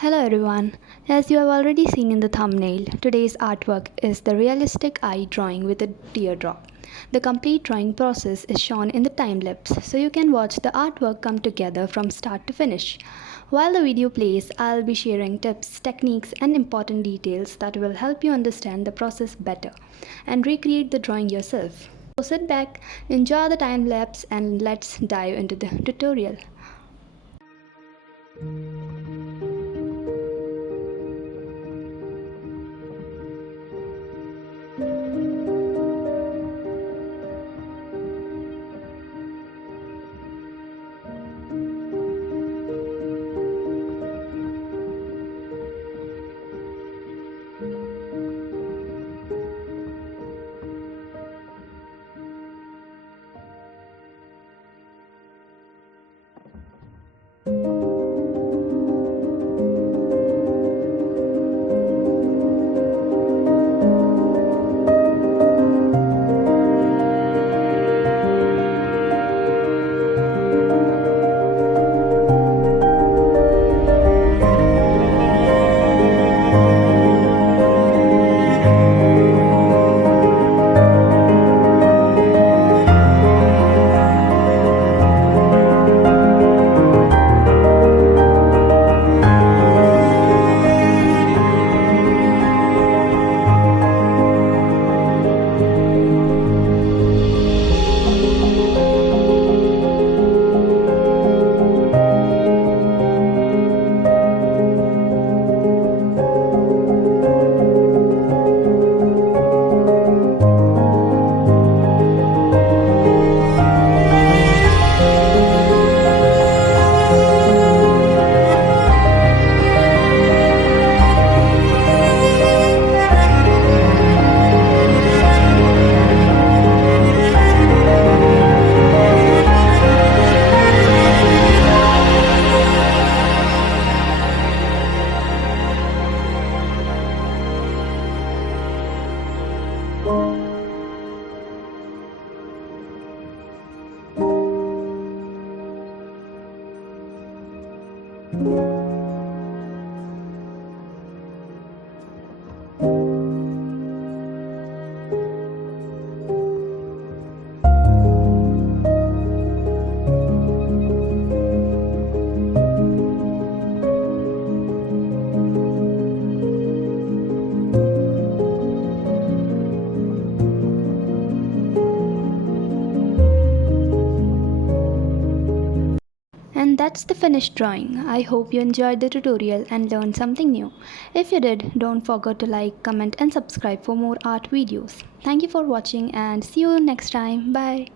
Hello everyone. As you have already seen in the thumbnail, today's artwork is the realistic eye drawing with a teardrop. The complete drawing process is shown in the time lapse, so you can watch the artwork come together from start to finish. While the video plays, I'll be sharing tips, techniques, and important details that will help you understand the process better and recreate the drawing yourself. So sit back, enjoy the time lapse, and let's dive into the tutorial. And that's the finished drawing. I hope you enjoyed the tutorial and learned something new. If you did, don't forget to like, comment and subscribe for more art videos. Thank you for watching and see you next time. Bye.